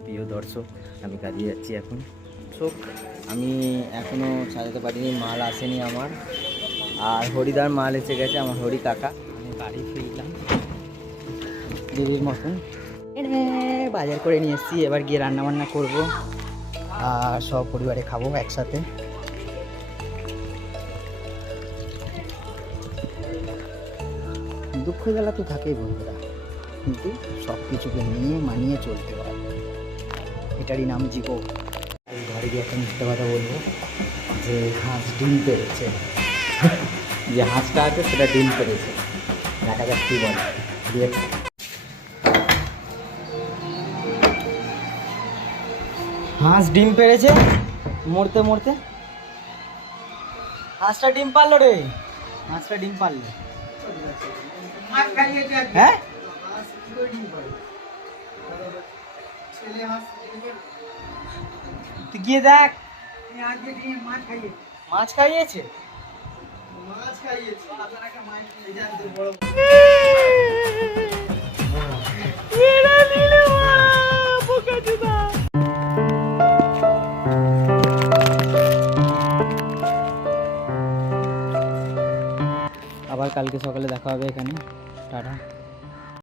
প্রিয় দর্শক, আমি কাজে যাচ্ছি এখন। দর্শক, আমি এখনও সাজাতে পারিনি, মাল আসেনি আমার। আর হরিদার মাল এসে গেছে, আমার হরি কাকা। আমি বাড়ি ফিরলাম দেরির মতন, বাজার করে নিয়ে এসেছি। এবার গিয়ে রান্নাবান্না করবো আর সব পরিবারে খাবো একসাথে। দুঃখ জ্বালা তো থাকেই বন্ধুরা, কিন্তু সব কিছুকে নিয়ে মানিয়ে চলতে হয়, এটারই নাম জীবন। এই ঘরে গিয়ে একটা মিথ্যে কথা বলবো যে হাঁস ডিম পেরেছে, যে হাঁসটা আছে সেটা ডিম পেরেছে। দেখা যাক কী বলে। দিয়ে হাঁস ডিম পেরেছে মরতে মরতে। হাঁসটা ডিম পারলো রে, হাঁসটা ডিম পারলো। হ্যাঁ, তুই গিয়ে দেখ। মাছ খাইয়েছে, আবার কালকে সকালে দেখা হবে এখানে। টাটা।